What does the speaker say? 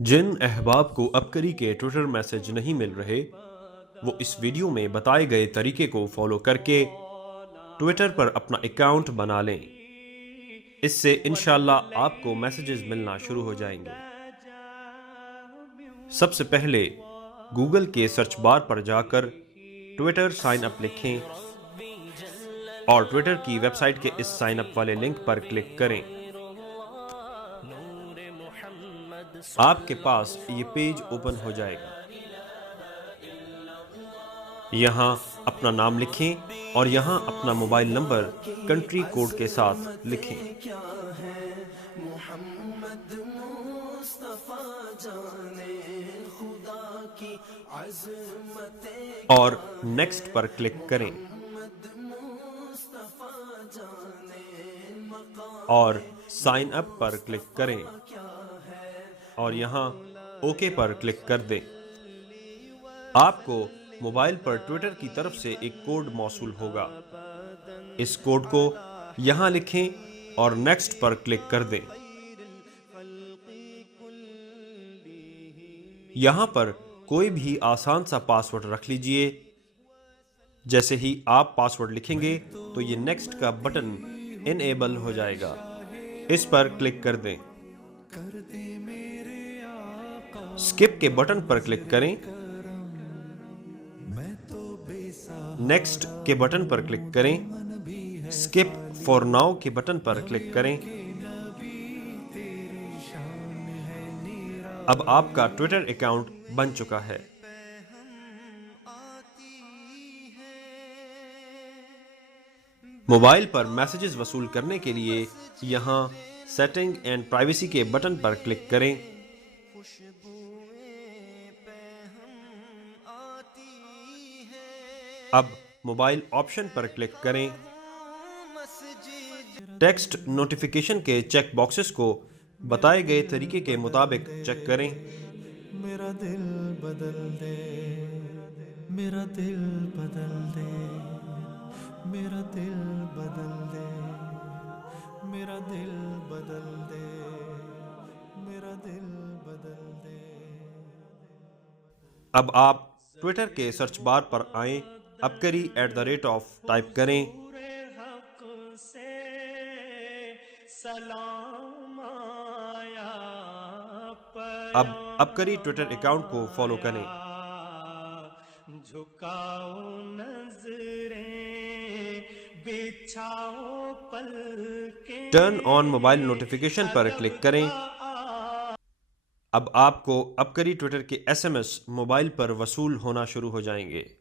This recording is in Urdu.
جن احباب کو ابکری کے ٹویٹر میسج نہیں مل رہے وہ اس ویڈیو میں بتائے گئے طریقے کو فالو کر کے ٹویٹر پر اپنا اکاؤنٹ بنا لیں۔ اس سے انشاءاللہ آپ کو میسیجز ملنا شروع ہو جائیں گے۔ سب سے پہلے گوگل کے سرچ بار پر جا کر ٹویٹر سائن اپ لکھیں اور ٹویٹر کی ویب سائٹ کے اس سائن اپ والے لنک پر کلک کریں۔ آپ کے پاس یہ پیج اوپن ہو جائے گا۔ یہاں اپنا نام لکھیں اور یہاں اپنا موبائل نمبر کنٹری کوڈ کے ساتھ لکھیں اور نیکسٹ پر کلک کریں اور سائن اپ پر کلک کریں اور یہاں اوکے پر کلک کر دیں۔ آپ کو موبائل پر ٹویٹر کی طرف سے ایک کوڈ موصول ہوگا۔ اس کوڈ کو یہاں لکھیں اور نیکسٹ پر کلک کر دیں۔ یہاں پر کوئی بھی آسان سا پاسورڈ رکھ لیجئے۔ جیسے ہی آپ پاسورڈ لکھیں گے تو یہ نیکسٹ کا بٹن انیبل ہو جائے گا۔ اس پر کلک کر دیں۔ سکپ کے بٹن پر کلک کریں۔ نیکسٹ کے بٹن پر کلک کریں۔ سکپ فار ناؤ کے بٹن پر کلک کریں۔ اب آپ کا ٹویٹر اکاؤنٹ بن چکا ہے۔ موبائل پر میسیجز وصول کرنے کے لیے یہاں سیٹنگ اینڈ پرائیویسی کے بٹن پر کلک کریں۔ اب موبائل آپشن پر کلک کریں۔ ٹیکسٹ نوٹیفیکیشن کے چیک باکسز کو بتائے گئے طریقے کے مطابق چیک کریں۔ میرا دل بدل دے، میرا دل بدل دے، میرا دل بدل دے، میرا دل بدل دے، میرا دل بدل دے۔ اب آپ ٹویٹر کے سرچ بار پر آئیں، ابکری ٹائپ کریں۔ اب ابکری ٹویٹر اکاؤنٹ کو فالو کریں۔ جھکاؤ نظریں، بچھاؤ پلکیں، ٹرن آن موبائل نوٹیفیکیشن پر کلک کریں۔ اب آپ کو ابکری ٹویٹر کے ایس ایم ایس موبائل پر وصول ہونا شروع ہو جائیں گے۔